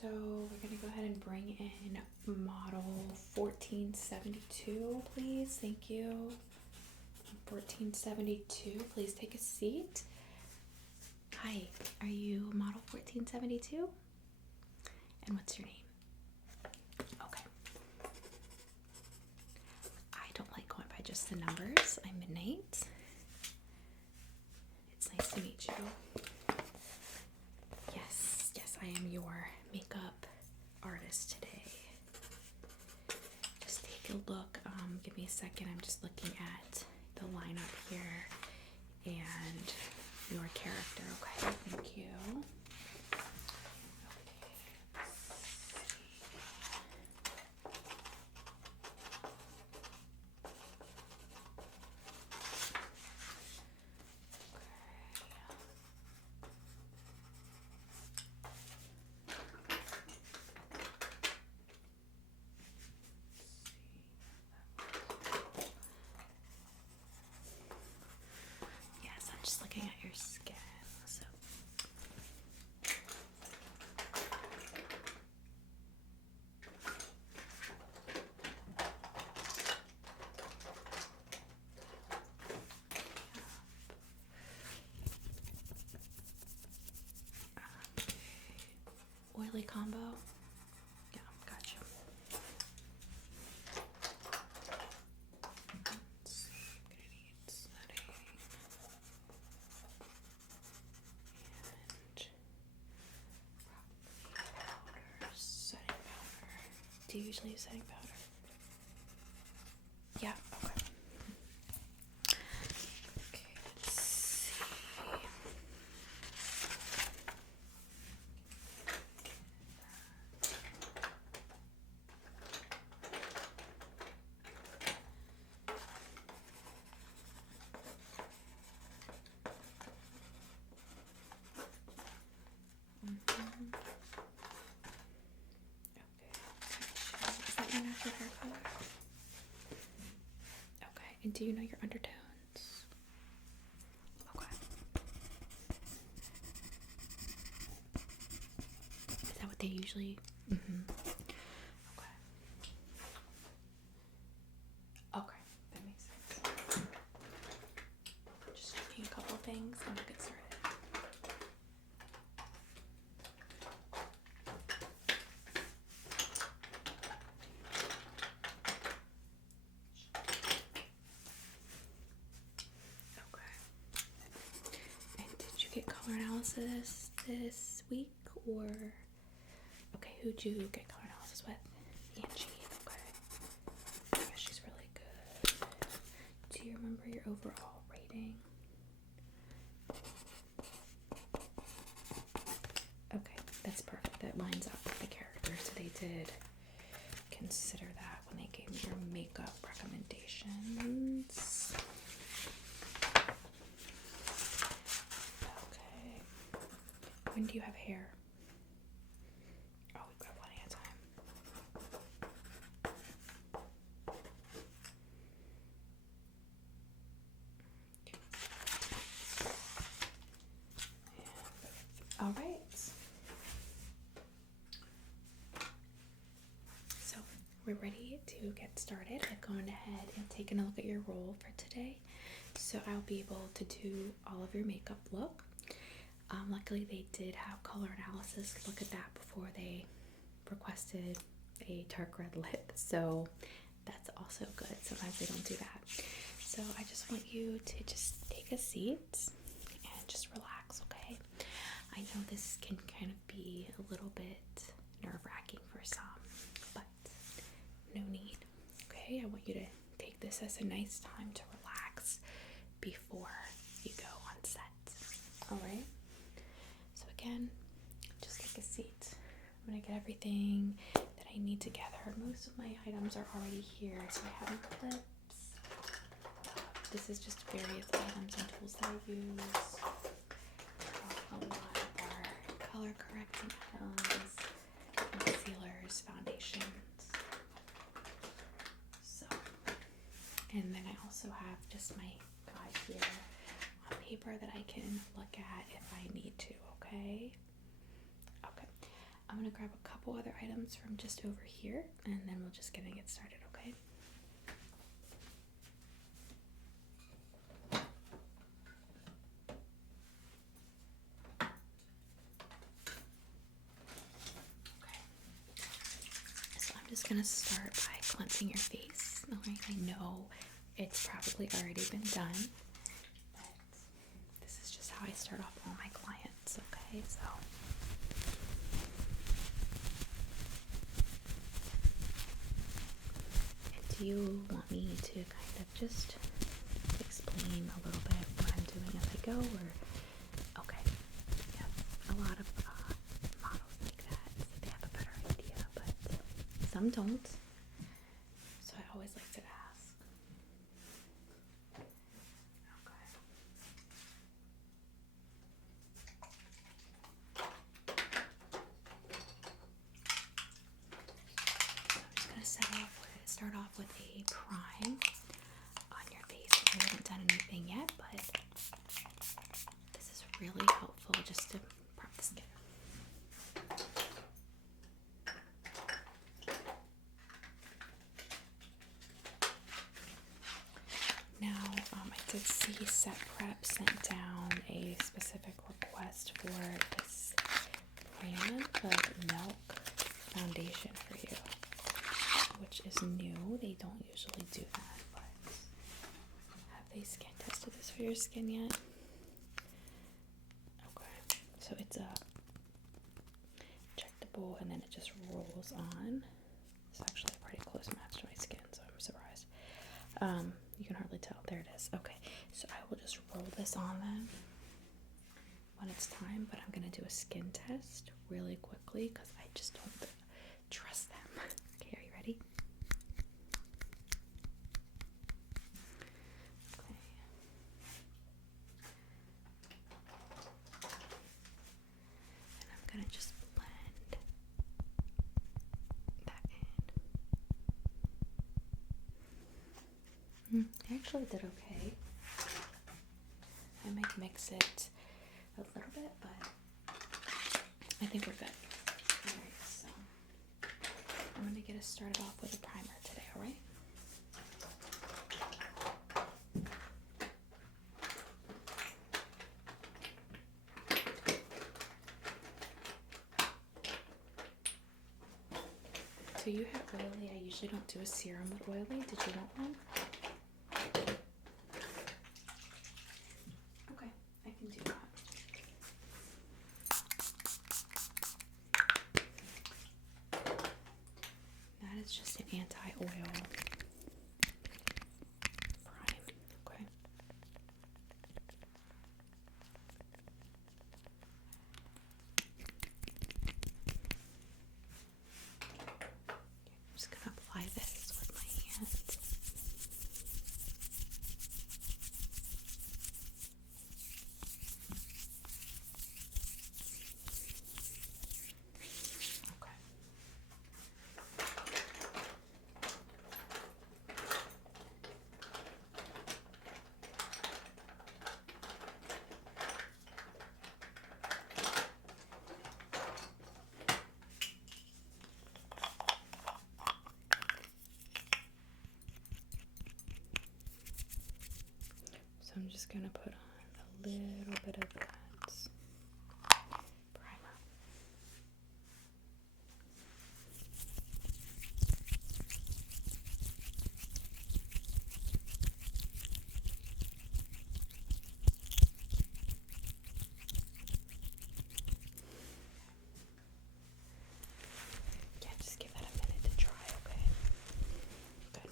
So we're gonna go ahead and bring in model 1472, please. Thank you. 1472, please take a seat. Hi, are you model 1472? And what's your name? Okay. I don't like going by just the numbers. I'm Midnight. It's nice to meet you. Yes, I am your makeup artist today. Just take a look. Give me a second. I'm just looking at the lineup here and your character. Okay, thank you. Yes, I'm just looking at your skin. So oily combo. Yeah, gotcha. Let's see, I'm gonna need setting and powder. Setting powder. Do you usually use setting powder? Yeah, okay. Okay, let's see. Okay, is that your natural hair color? Okay, and do you know your undertones? Okay. Is that what they usually? Okay. Okay, that makes sense. Just checking a couple things and we'll get started. Okay. And did you get color analysis this week or? Okay, who'd you get color analysis with? Angie. Okay. Yeah, she's really good. Do you remember your overall rating? Okay, that's perfect. That lines up with the character. So they did consider that when they gave me your makeup recommendations. Okay. When do you have hair? Oh, we've got plenty of time. All right. So we're ready to get started. I've gone ahead and taken a look at your role for today. So I'll be able to do all of your makeup look. Luckily they did have color analysis. Look at that before they requested a dark red lip. So that's also good. Sometimes they don't do that. So I just want you to just take a seat and just relax, okay? I know this can kind of be a little bit nerve-wracking for some, but no need, okay? I want you to take this as a nice time to relax before you go on set, all right? So again, just take a seat. I'm gonna get everything that I need together. Most of my items are already here, so I have clips. This is just various items and tools that I use. A lot of our color correcting items, concealers, foundations. So, and then I also have just my guide here on paper that I can look at if I need to, okay? Okay. I'm gonna grab a couple other items from just over here, and then we'll just get started, okay? So I'm just gonna start by cleansing your face. Alright, I know it's probably already been done, but this is just how I start off all my clients, okay? So do you want me to kind of just explain a little bit what I'm doing as I go, or okay? Yeah, a lot of models like that, so they have a better idea, but some don't. So I always like to ask. Okay. I'm just gonna start off with a prime on your face. I haven't done anything yet, but this is really helpful just to prep the skin. Now, I did see Set Prep sent down a specific request for this brand of milk foundation for you, which is new. They don't usually do that, but have they skin tested this for your skin yet? Okay, so it's a injectable and then it just rolls on. It's actually a pretty close match to my skin, so I'm surprised. You can hardly tell. There it is. Okay, so I will just roll this on then when it's time, but I'm gonna do a skin test really quickly because I just don't trust them. Okay, are you ready? Okay. And I'm gonna just blend that in. I actually did okay. I might mix it a little bit, but I think we're good. Alright, so I'm going to get us started off with a primer today, alright? So you have oily. I usually don't do a serum with oily. Did you want one? Okay, I can do that. That is just an anti-oil prime, okay? I'm just going to apply this with my hand. So I'm just going to put on a little bit of that primer. Yeah, just give that a minute to dry, okay? Good.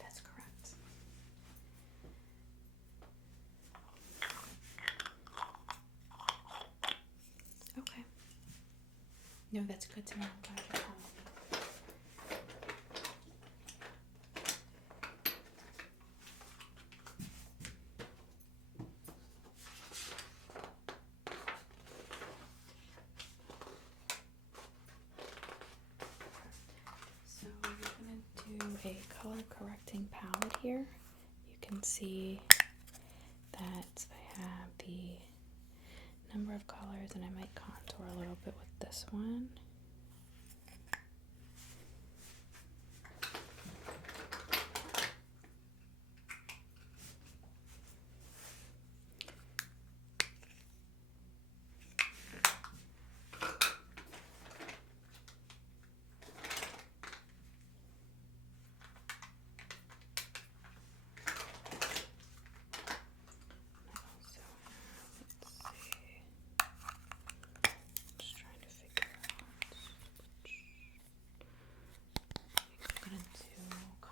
That's correct. Okay. No, that's good to know. I'm glad you're telling me. So we're going to do a color correcting palette here. You can see that I have the number of colors and I might contour contour a little bit with this one.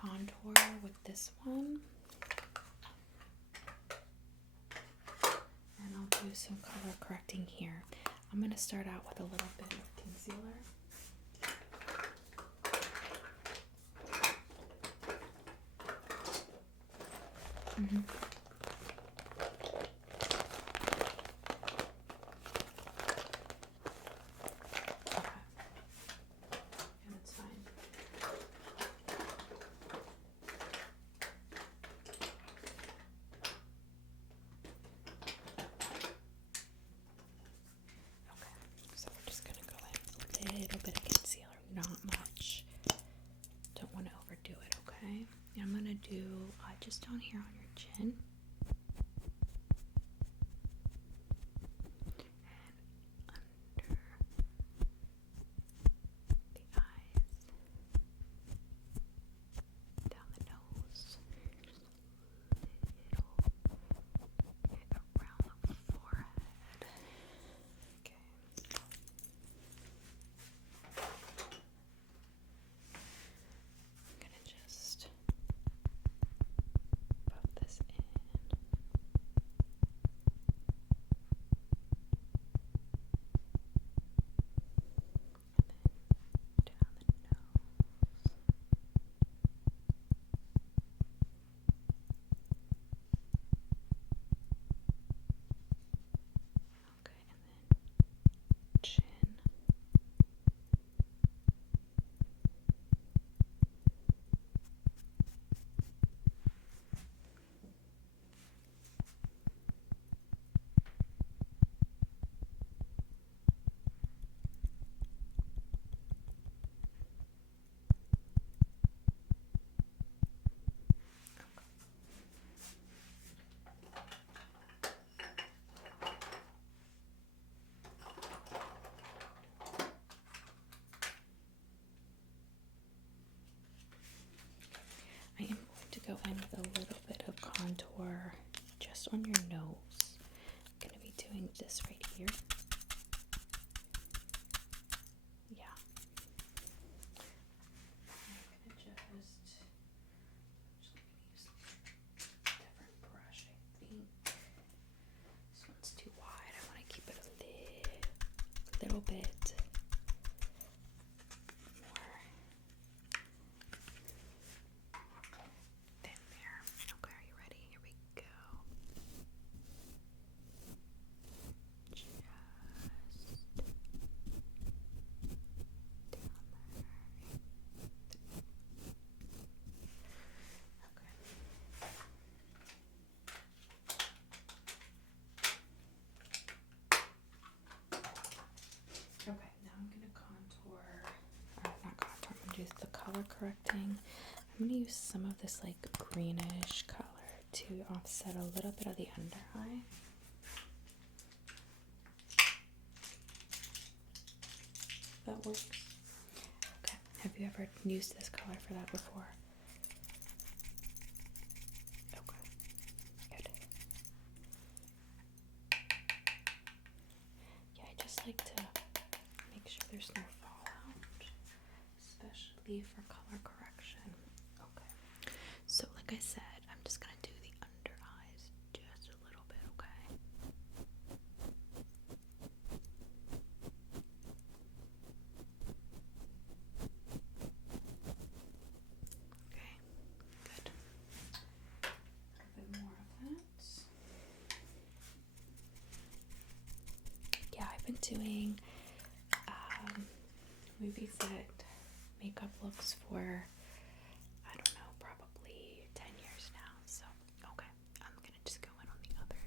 Contour with this one, and I'll do some color correcting here. I'm going to start out with a little bit of concealer. Little bit of concealer, not much. Don't want to overdo it, okay? And I'm gonna do just down here on your chin. And under the eyes. Down the nose. Little bit around the forehead. Okay. I'm gonna just put this in. And then down the nose. Okay, and then chin. I am going to go in with a little bit of contour just on your nose. I'm going to be doing this right here. Yeah. I'm going to just let me use a different brush, I think. This one's too wide. I want to keep it a little bit thin there. Okay, are you ready? Here we go. Just down there. Okay, now I'm going to contour, or not contour, I'm going to use the color correcting. I'm going to use some of this like greenish color to offset a little bit of the under eye. That works. Okay, have you ever used this color for that before? Okay, good. Yeah, I just like to make sure there's no fallout, especially for color correction. Okay, so like I said, I'm just gonna do the under eyes just a little bit, okay? Okay, good. A little bit more of that. Yeah, I've been doing movie set makeup looks for, I don't know, probably 10 years now. So, okay, I'm gonna just go in on the other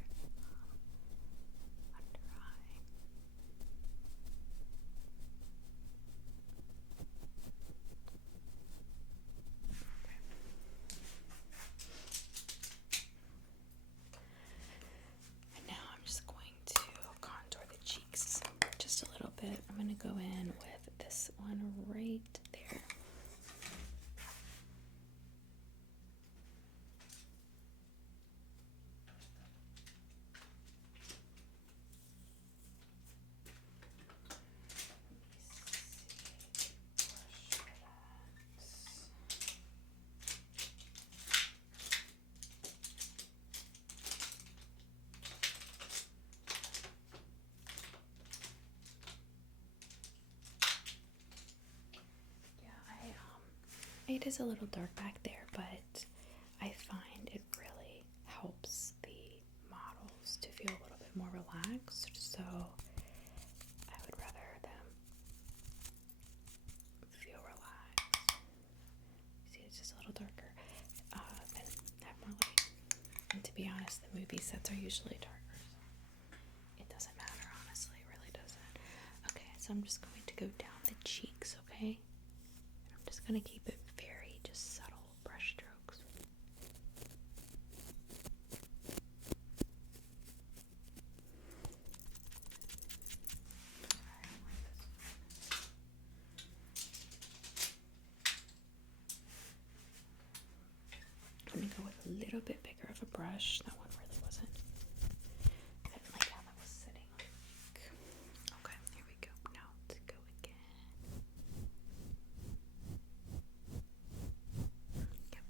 under eye. It is a little dark back there, but I find it really helps the models to feel a little bit more relaxed, so I would rather them feel relaxed. See, it's just a little darker and have more light. And to be honest, the movie sets are usually darker, so it doesn't matter, honestly, it really doesn't. Okay, so I'm just going to go down the cheeks, okay? And I'm just going to keep it very just subtle brush strokes. I'm going to go with a little bit bigger of a brush. That one really wasn't. I didn't like how that was sitting. Okay, here we go. Now to go again. Yep.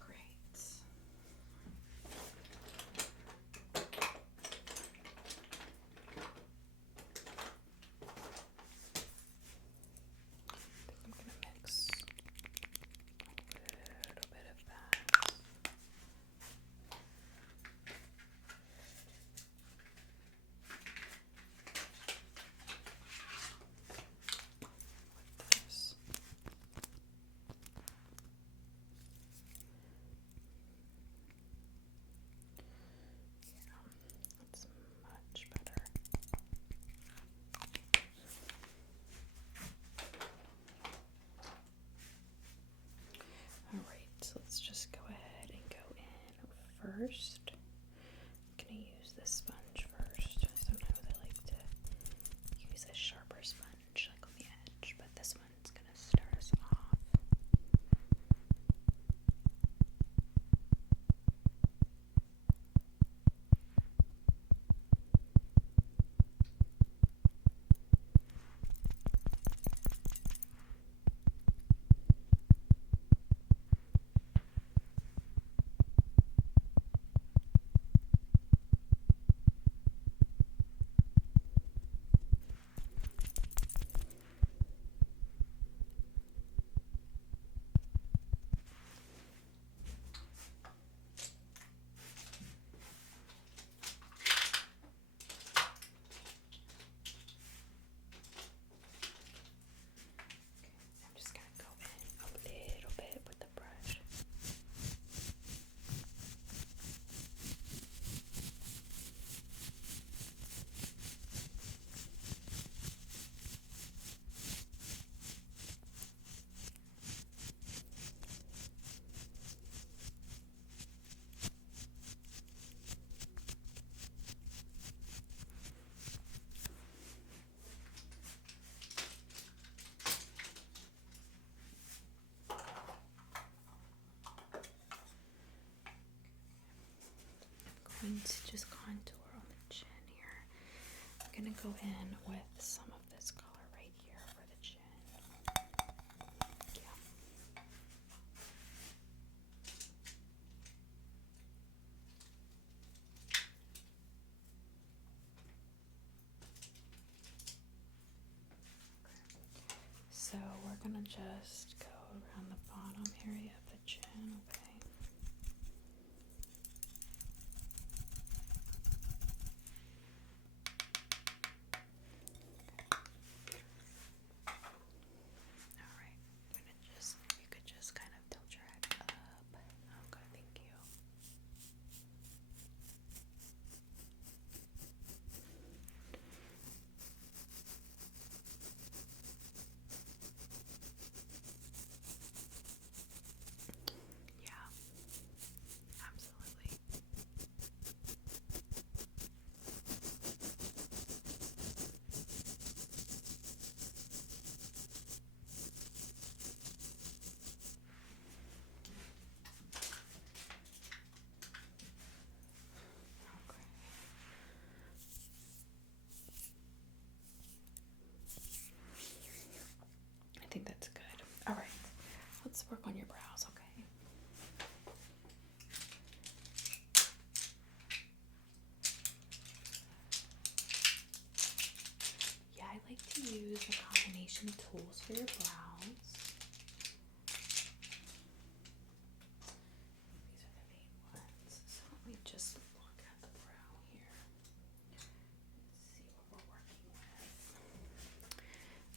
Great. I'm gonna mix a little bit of that. With this. Yeah, that's much better. Alright, so let's just go ahead and go in first. I'm gonna use this sponge first. Sometimes I like to use a sharper sponge, like on the edge, but this one's gonna start us off. I'm just gonna go in a little bit with the brush. I'm going to just contour on the chin here. I'm gonna go in with some of this color right here for the chin. Yeah. So we're gonna just go around the bottom area of the chin, okay? Alright, you could just kind of tilt your head up. Okay, thank you. Yeah, to use a combination of tools for your brows. These are the main ones. So let me just look at the brow here and see what we're working with.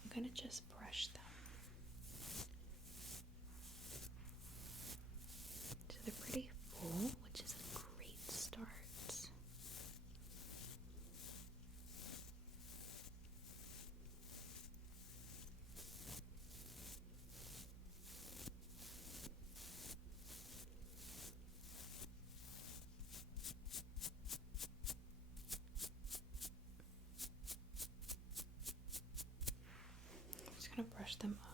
I'm going to just brush them. So they're pretty full, which is a great start. Just gonna brush them up.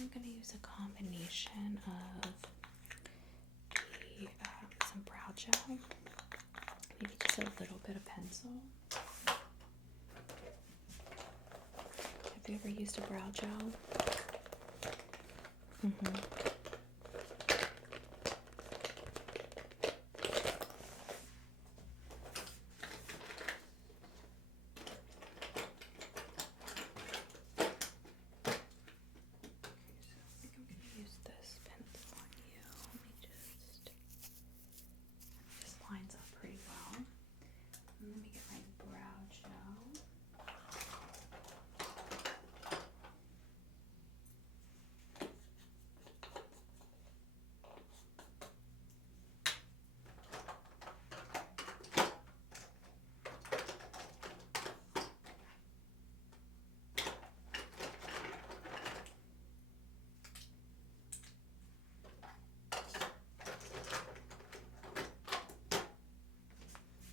I'm going to use a combination of some brow gel, maybe just a little bit of pencil. Have you ever used a brow gel? Lines up pretty well. Let me get my brow gel.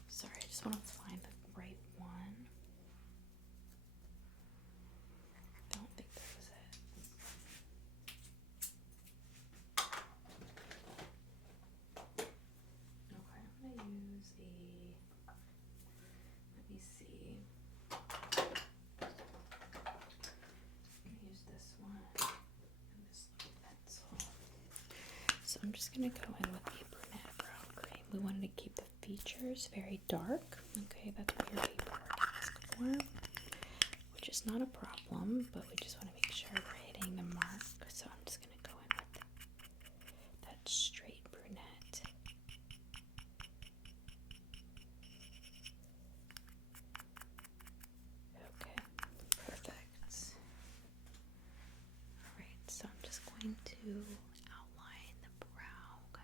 Sorry, I just want to find the right one. I don't think that was it. Okay, I'm going to use let me see. I'm going to use this one and this little pencil. So I'm just going to go in with a brunette brow cream. We wanted to keep the features very dark. Okay, that's what your paper asked for, which is not a problem, but we just want to make sure we're hitting the mark. So I'm just going to go in with that straight brunette. Okay, perfect. Alright, so I'm just going to outline the brow, okay?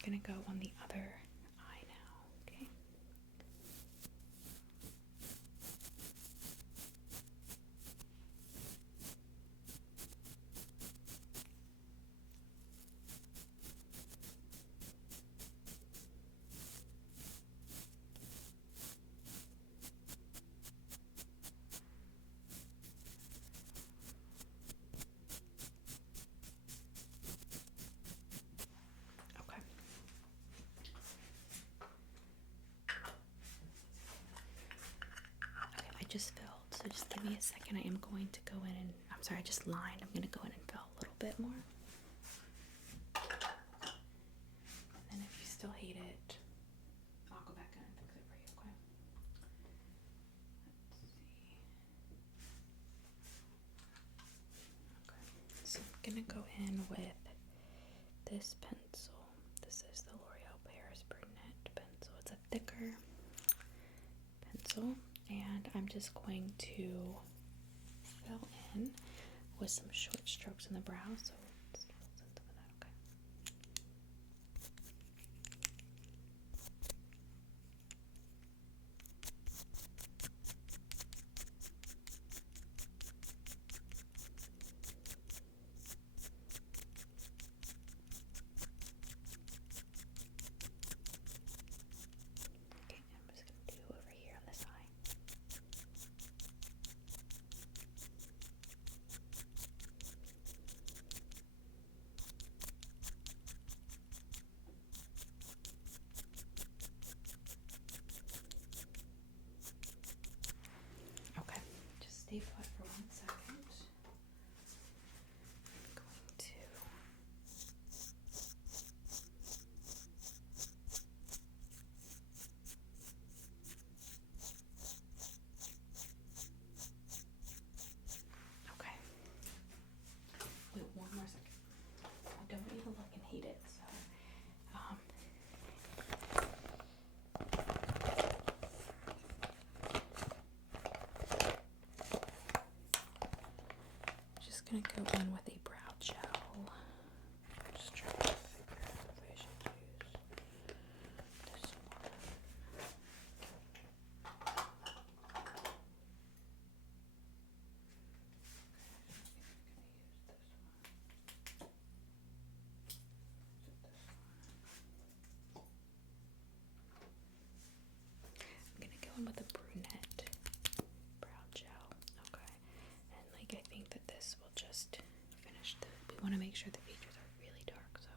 I'm gonna go on the other eye now, okay? Okay. I just filled, so just give me a second. I am going to go in and, I'm sorry, I just lined. I'm going to go in and fill a little bit more. And if you still hate it, I'll go back in and fix it for you, okay? Let's see. Okay, so I'm going to go in with this pencil. This is the L'Oreal Paris Brunette pencil. It's a thicker pencil. And I'm just going to fill in with some short strokes in the brow, so just fill in some of that, okay? go in with a brow gel. Just trying to figure out if I should use this one. I'm gonna go in with a brunette brow gel. Okay. And like I think that this will just finish we want to make sure the features are really dark, so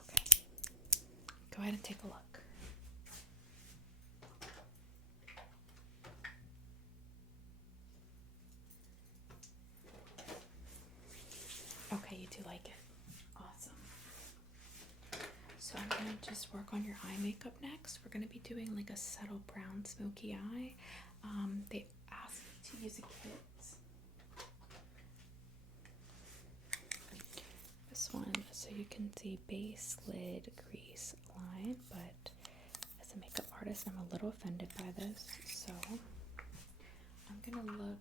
okay. Go ahead and take a look. Okay, you do like it. Awesome. So I'm going to just work on your eye makeup next. We're going to be doing like a subtle brown smoky eye. They asked me to use a kit. This one, so you can see base, lid, crease, line, but as a makeup artist, I'm a little offended by this. So I'm going to look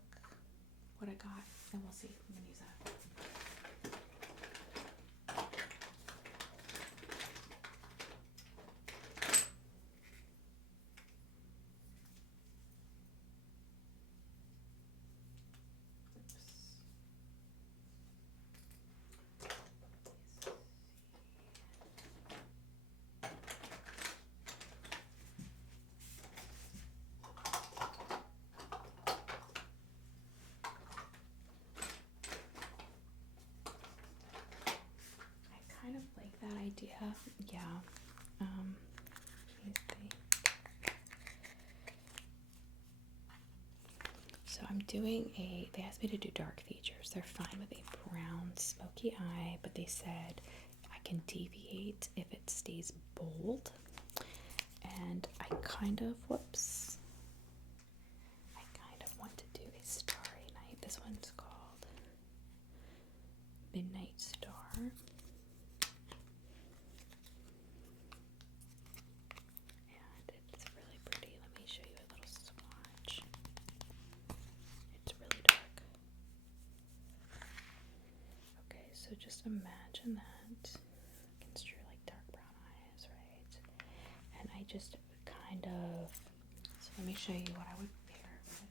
what I got and we'll see if I'm going to use that. Kind of like that idea, yeah. Let me think. So I'm doing they asked me to do dark features. They're fine with a brown smoky eye, but they said I can deviate if it stays bold. And I kind of want to do a starry night. This one's called Midnight Star. So just imagine that against your like dark brown eyes, right? And I just kind of, so let me show you what I would pair it with.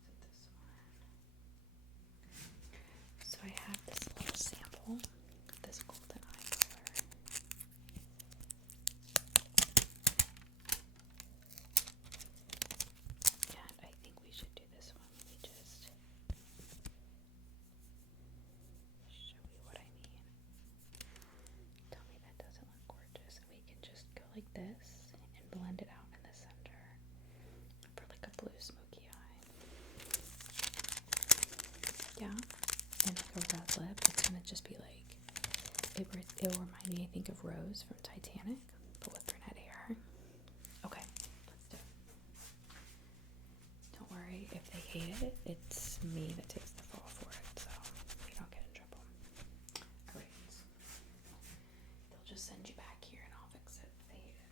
So this one. So I have this little sample, this golden eye color. And I think we should do this one. Let me just show you what I mean. Tell me that doesn't look gorgeous. And we can just go like this and blend it out in the center for like a blue smoky eye. Yeah, and like a red lip. It's gonna just be like it'll remind me, I think, of Rose from Titanic, but with brunette hair. Okay, let's do it. Don't worry if they hate it. It's me that takes the fall for it, so you don't get in trouble. Alright. They'll just send you back here and I'll fix it if they hate it.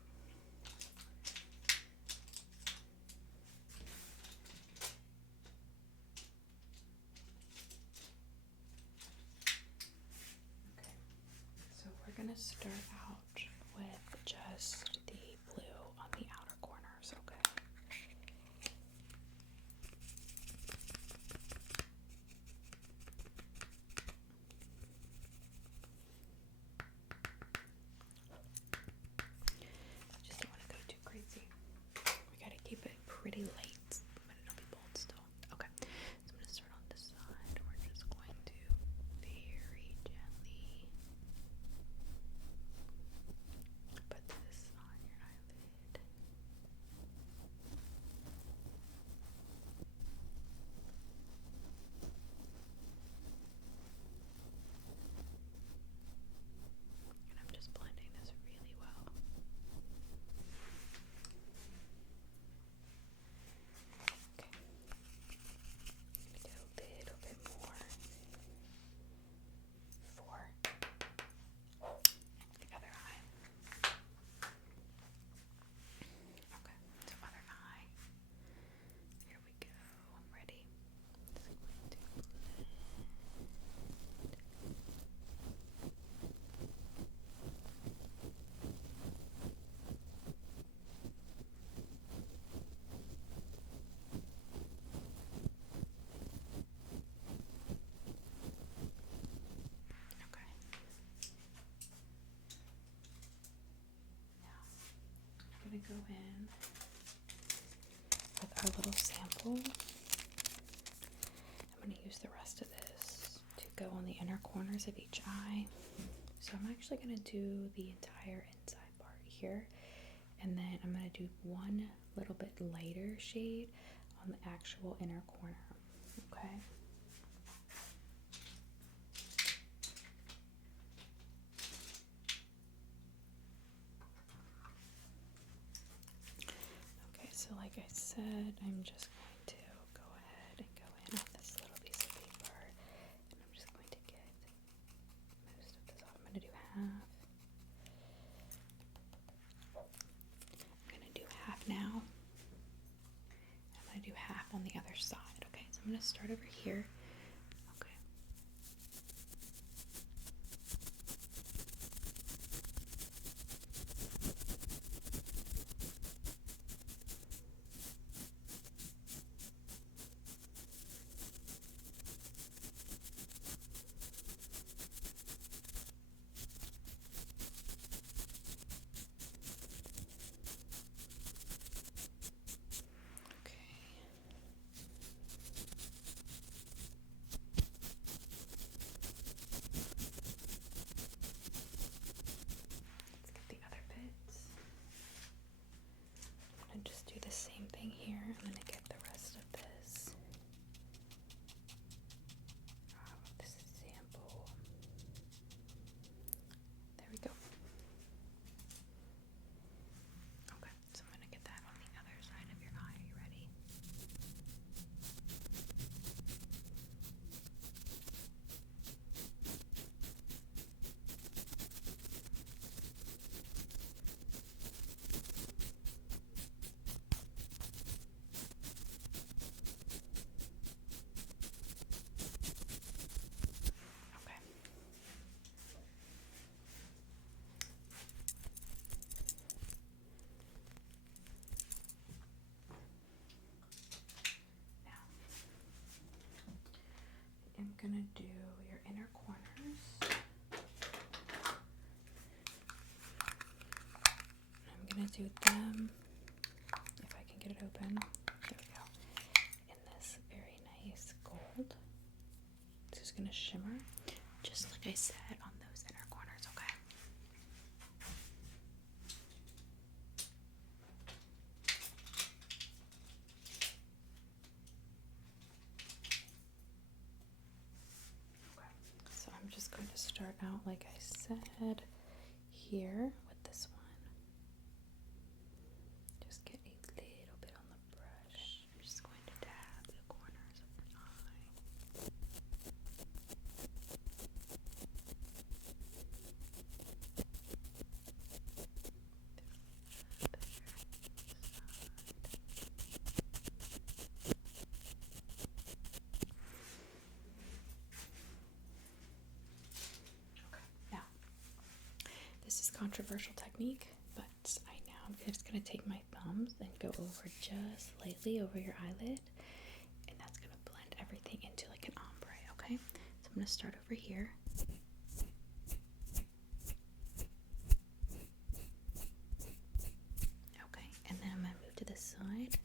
Okay. So we're gonna start out with just the blue on the outer corners, okay? Just don't want to go too crazy. We gotta keep it pretty light, but it'll be bold still. Okay, so I'm gonna start on this side. We're just going to very gently put this on your eyelid. in with our little sample. I'm going to use the rest of this to go on the inner corners of each eye. So I'm actually going to do the entire inside part here, and then I'm going to do one little bit lighter shade on the actual inner corner. Okay. Okay, so like I said, I'm just going to go ahead and go in on this little piece of paper, and I'm just going to get most of this off. I'm going to do half. I'm going to do half now. I'm going to do half on the other side. Okay, so I'm going to start over here. Okay. Just do the same thing here. I'm going to get the rest of this. This is sample. There we go. Okay, so I'm going to get that on the other side of your eye. Are you ready? I'm gonna do your inner corners. I'm gonna do them, if I can get it open. There we go. In this very nice gold. It's just gonna shimmer, just like I said on those inner corners, okay? So I'm just going to start out, like I said, here with this one. Just get a little bit on the brush. I'm just going to dab the corners of the eye. Now, this is a controversial technique, but I'm just going to take my thumbs and go over just lightly over your eyelid, and that's going to blend everything into like an ombre, okay? So I'm going to start over here. Okay, and then I'm going to move to this side.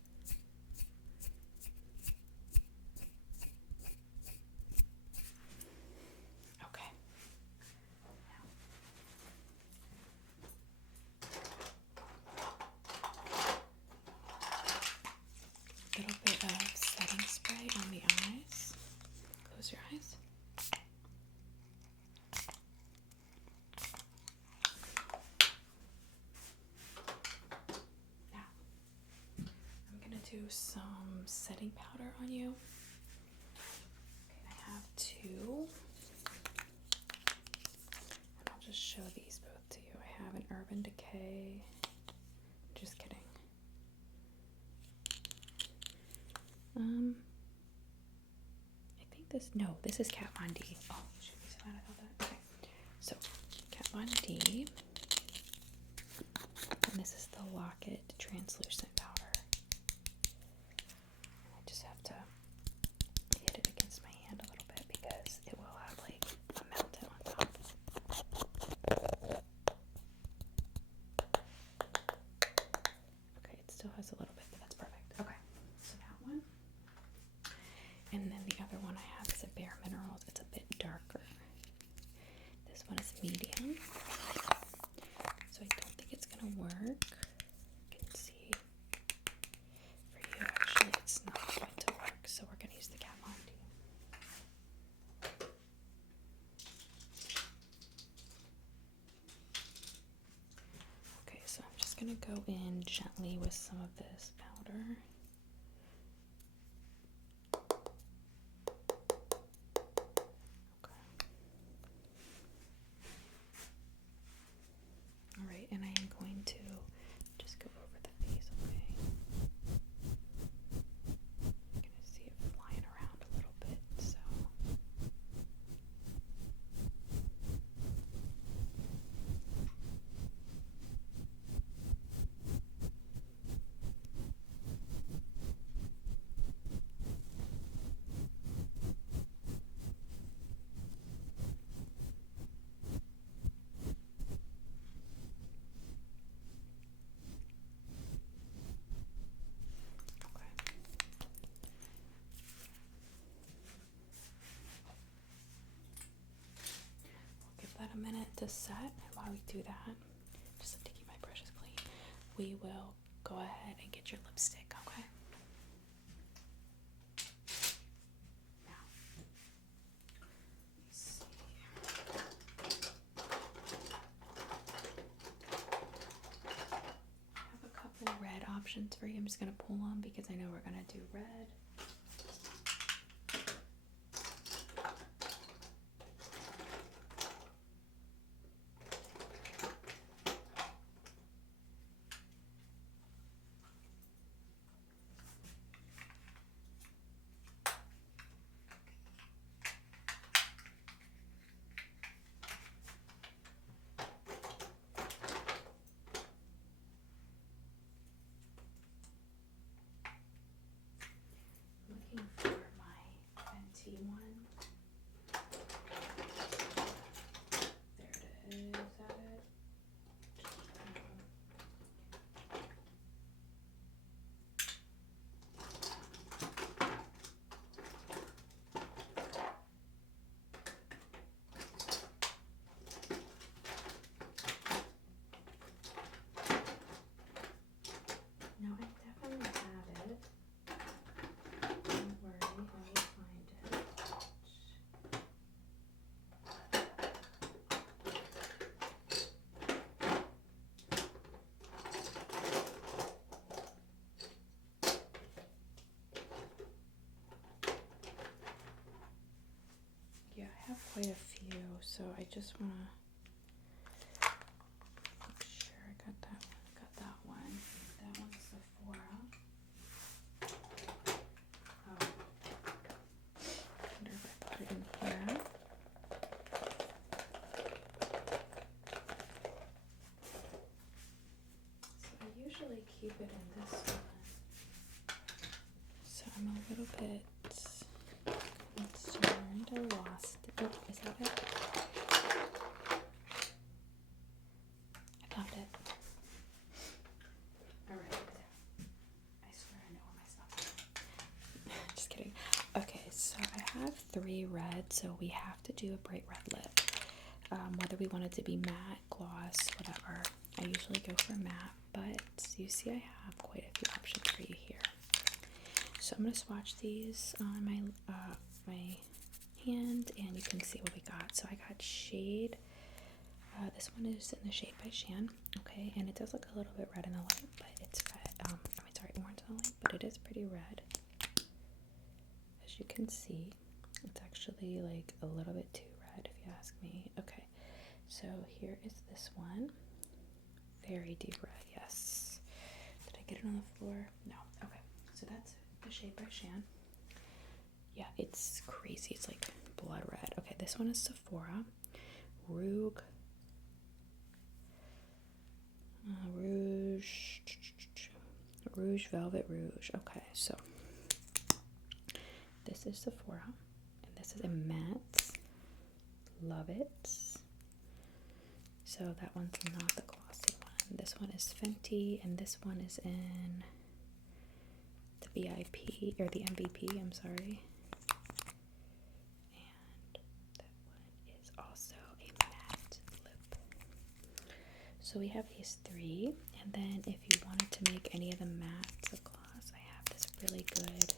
Okay. A little bit of setting spray on the eyes. Close your eyes. Now, I'm going to do some setting powder on you. Okay, I have two. And I'll just show these both to you. I have an Urban Decay. Just kidding. I think this is Kat Von D. Oh, should be so glad I thought that. Okay. So, Kat Von D. And this is the Locket Translucent Powder. I just have to hit it against my hand a little bit because it will have like a mountain on top. gonna go in gently with some of this powder. Okay. Alright, and I am going to just go over the face, okay? I'm gonna see it flying around a little bit, so. Give that a minute to set, and while we do that, just to keep my brushes clean, we will go ahead and get your lipstick, okay? Now, let's see. I have a couple red options for you. I'm just gonna pull them because I know we're gonna do red. Looking for my Fenty one. There it is. Is that it? No, I definitely have it. Don't worry, I will find it. Yeah, I have quite a few, so I just want to make sure I got that one. Got that one. That one's Sephora. Oh. I wonder if I put it in here. So I usually keep it in this one. So I'm a little bit concerned I lost it. Oh, is that it? I found it. Alright. I swear I know where my stuff is. Just kidding. Okay, so I have 3 red, so we have to do a bright red lip. Whether we want it to be matte, gloss, whatever. I usually go for matte, but you see I have quite a few options for you here. So I'm going to swatch these on my hand, and you can see what we got. So I got shade. This one is in the Shade by Shan, okay, and it does look a little bit red in the light, but it's orange in the light, but it is pretty red. As you can see, it's actually like a little bit too red, if you ask me. Okay, so here is this one. Very deep red, yes. Did I get it on the floor? No. Okay, so that's the Shade by Shan. Yeah, it's crazy. It's like blood red. Okay, this one is Sephora. Rouge Velvet Rouge. Okay, so this is Sephora, and this is a matte. Love it. So that one's not the glossy one. This one is Fenty, and this one is in the VIP, or the MVP, I'm sorry. And that one is also a matte lip. So we have these 3, and then if you wanted to make any of the mattes a gloss, I have this really good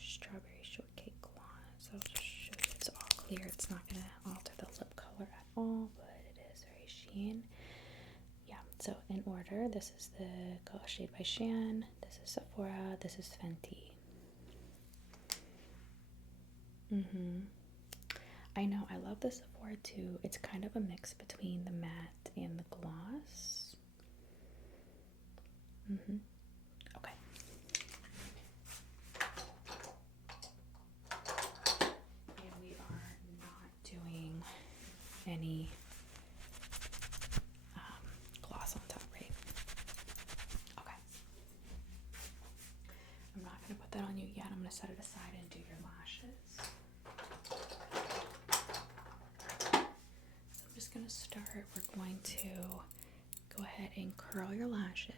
strawberry shortcake gloss. I'll just show you. It's all clear. It's not going to alter the lip color at all, but it is very sheen. Yeah, So in order, this is the Shade by Shan, this is Sephora, this is Fenty. I know, I love the Sephora too. It's kind of a mix between the matte and the gloss. Okay. And we are not doing any gloss on top, right? Okay. I'm not going to put that on you yet. I'm going to set it aside and do your lashes. So I'm just going to start. We're going to go ahead and curl your lashes.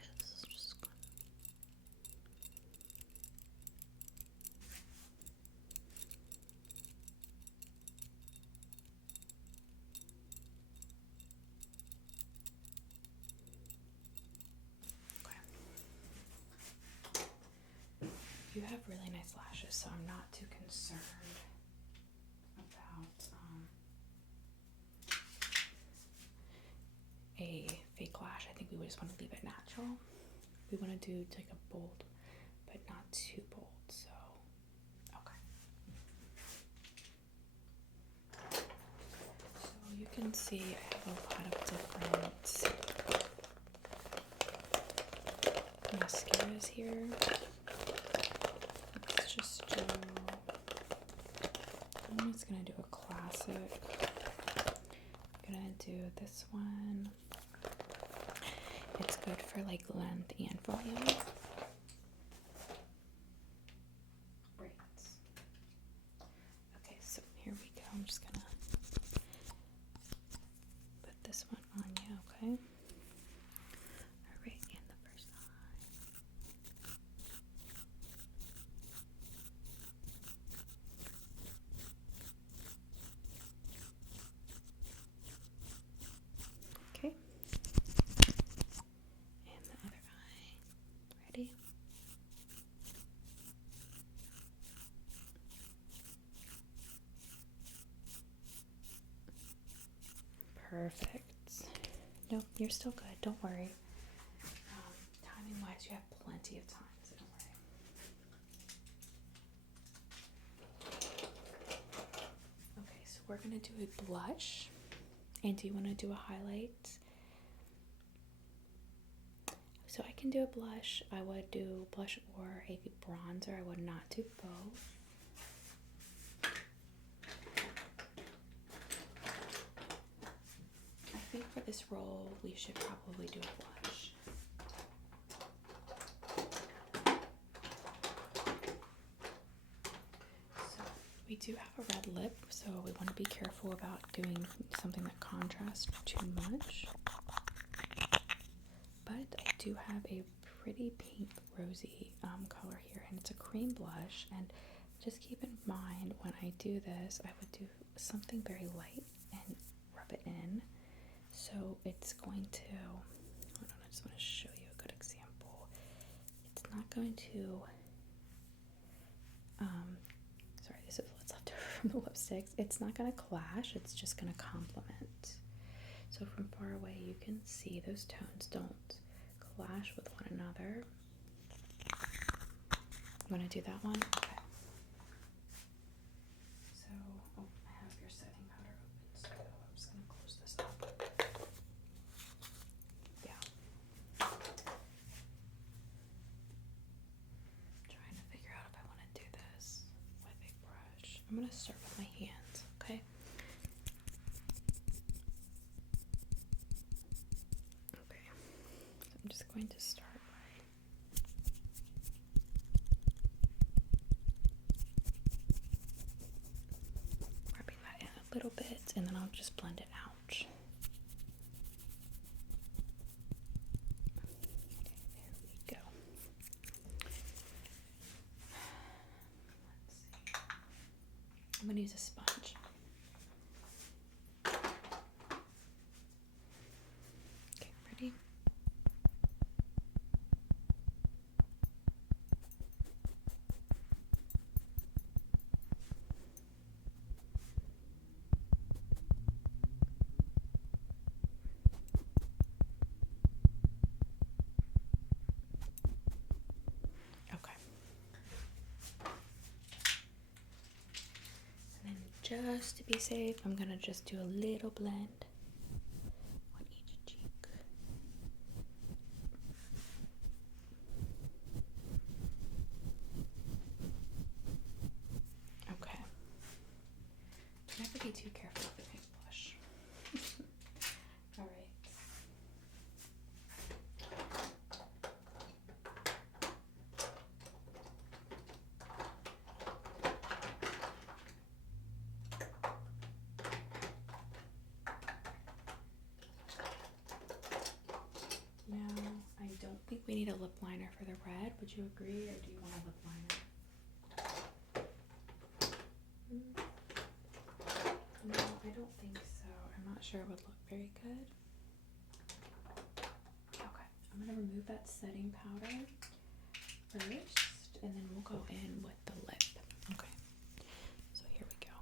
You have really nice lashes, so I'm not too concerned about a fake lash. I think we just want to leave it natural. We want to do like a bold, but not too bold, so okay. So you can see I have a lot of different mascaras here. Let's just do, I'm just gonna do a classic. I'm gonna do this one. It's good for like length and volume. Great. Okay, so here we go. I'm just gonna put this one on you, okay? Alright, and the first eye. Okay. And the other eye. Ready? Perfect. Nope, you're still good. Don't worry. Timing wise, you have plenty of time, so don't worry. Okay, so we're gonna do a blush. And do you want to do a highlight? So I can do a blush. I would do blush or a bronzer. I would not do both. I think for this role, we should probably do a blush. So we do have a red lip, so we want to be careful about doing something that contrasts too much. But I do have a pretty pink rosy color here, and it's a cream blush. And just keep in mind when I do this, I would do something very light and rub it in. So it's going to, hold on, I just want to show you a good example. It's not going to, sorry, this is what's left over from the lipsticks. It's not going to clash, it's just going to complement. So from far away, you can see those tones don't clash with one another. You want to do that one? Okay. So, oh, I have your setting powder open, so I'm just going to close this up. Yeah. Trying to figure out if I want to do this with a brush. I'm going to start with my hands, okay? Okay. So I'm just going to start rubbing that in a little bit, and then I'll just blend it out. Okay, there we go. Let's see. I'm going to use a sponge. Okay, ready? just to be safe, I'm gonna just do a little blend on each cheek. Okay. Never be too careful with the pink blush. All right. Now, I don't think we need a lip liner for the red. Would you agree, or do you want a lip liner? No, I don't think so. I'm not sure it would look very good. Okay, I'm going to remove that setting powder first, and then we'll go in with the lip. Okay, so here we go.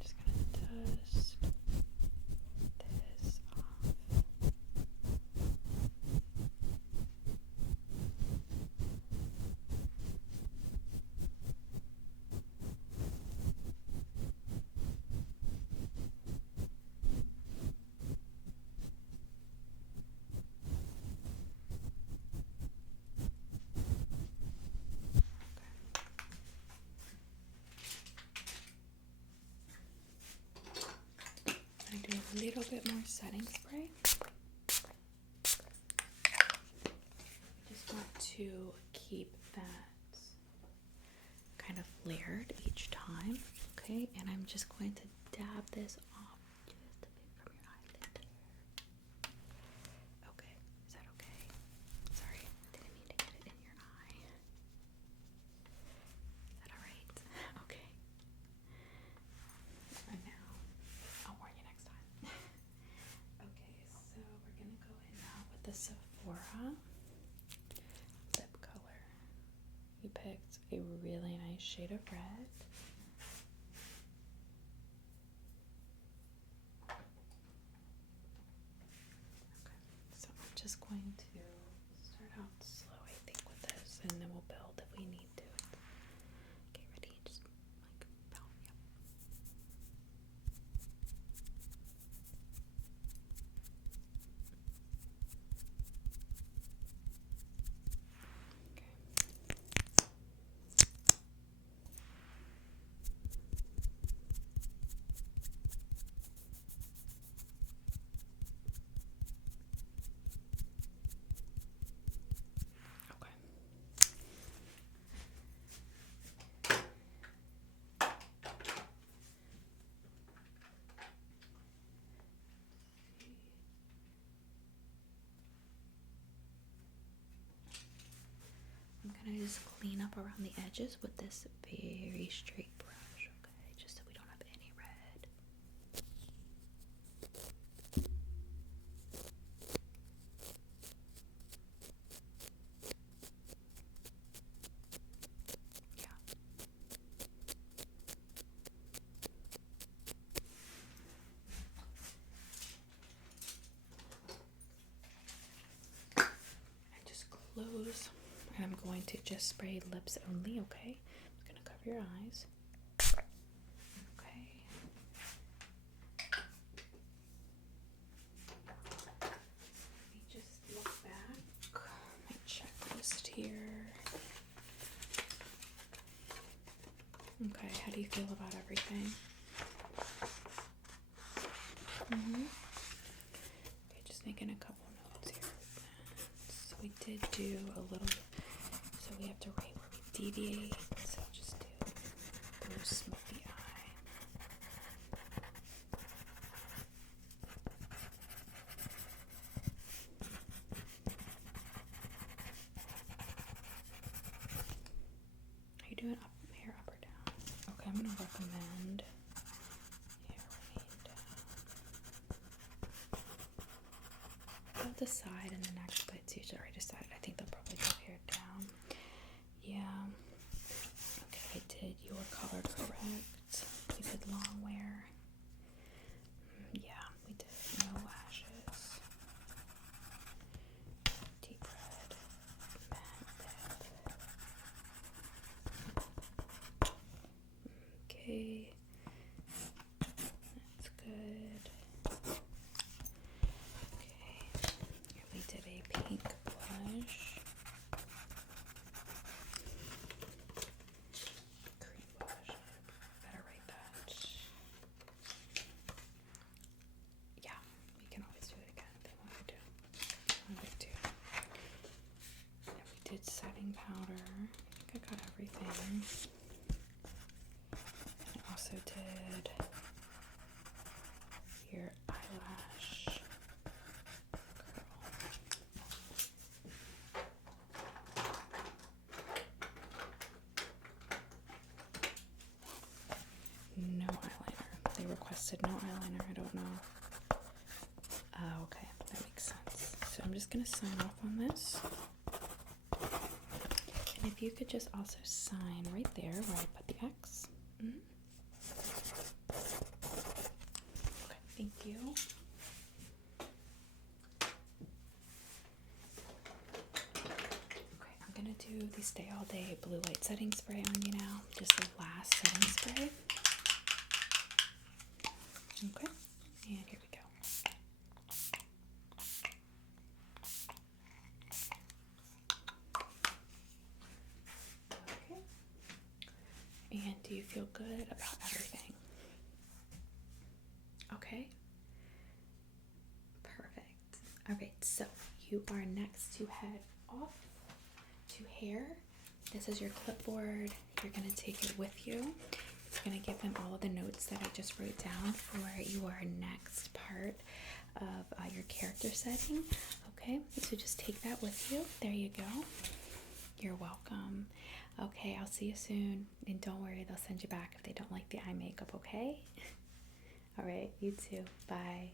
Just going to dust this off. I'm going to do a little bit more setting spray. Just want to keep that kind of layered each time, okay? And I'm just going to dab this off just a bit from your eyelid. Okay, is that okay? Sorry, didn't mean to get it in your eye. Is that alright? Okay. And now, I'll warn you next time. Okay, so we're gonna go in now with the Sephora lip color. You picked a really nice shade of red. Okay, so I'm just going to start out slow, I think, with this, and then we'll build if we need to. Okay, ready? Just like pound, yep. Okay. I'm gonna just clean up around the edges with this very straight brush, okay? Just so we don't have any red. Yeah. And just close. And I'm going to just spray lips only, okay? I'm gonna cover your eyes. Okay. Let me just look back. My checklist here. Okay, how do you feel about everything? Okay, just making a couple notes here. So we did do a little, so we have to rate where we deviate. So just do blue smoky eye. Are you doing hair up or down? Okay, I'm gonna recommend hair weighing down. I'll decide in the next bits. You already decided. I think they'll probably go hair down. Yeah. Okay, I did your color correct. We did long wear. Yeah, we did no lashes. Deep red. Matte dip. Okay. said no eyeliner. I don't know. Oh, okay, that makes sense. So I'm just gonna sign off on this. And if you could just also sign right there where I put the X. Okay, thank you. Okay, I'm gonna do the Stay All Day Blue Light Setting Spray on you now. Just the last setting spray. Okay, and here we go. Okay. And do you feel good about everything? Okay. Perfect. Alright, so you are next to head off to hair. This is your clipboard. You're going to take it with you. It's going to give them all of the notes that I just wrote down for your next part of your character setting. Okay, so just take that with you. There you go. You're welcome. Okay, I'll see you soon. And don't worry, they'll send you back if they don't like the eye makeup, okay? Alright, you too. Bye.